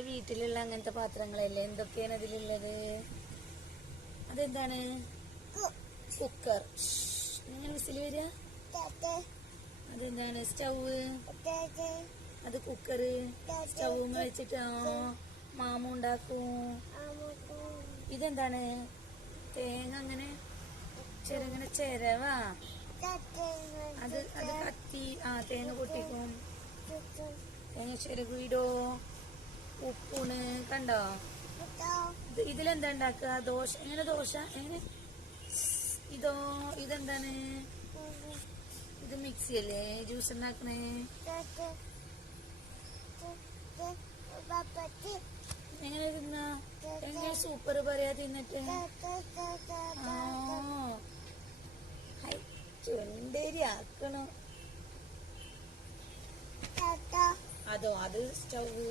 വീട്ടിലുള്ള അങ്ങനത്തെ പാത്രങ്ങളല്ലേ? എന്തൊക്കെയാണ് അതിലുള്ളത്? അതെന്താണ്? കുക്കർ. എങ്ങനെ വിസിൽ വരിക? അതെന്താണ്? സ്റ്റവ്. അത് കുക്കറ്. സ്റ്റവ് വെച്ചിട്ടോ മാമ ഉണ്ടാക്കും. ഇതെന്താണ്? തേങ്ങ അങ്ങനെ ചെറുങ്ങനെ ചെരവാ. അത് കത്തി. തേങ്ങ പൊട്ടിക്കും. തേങ്ങ ചെറുകിടോ. ഉപ്പൂണ്. കണ്ടോ? ഇതിലെന്താ ഉണ്ടാക്കുക? ദോശ. എങ്ങനെ ദോശ? എങ്ങനെ? ഇതെന്താണ്? ഇത് മിക്സി അല്ലേ? ജ്യൂസ് ഉണ്ടാക്കണേ. എങ്ങനെ തിന്നാ? എങ്ങനെ സൂപ്പർ പറയാ തിന്നിട്ട്? ചുണ്ടേരി ആക്കണോ? അതോ അത് സ്റ്റവ്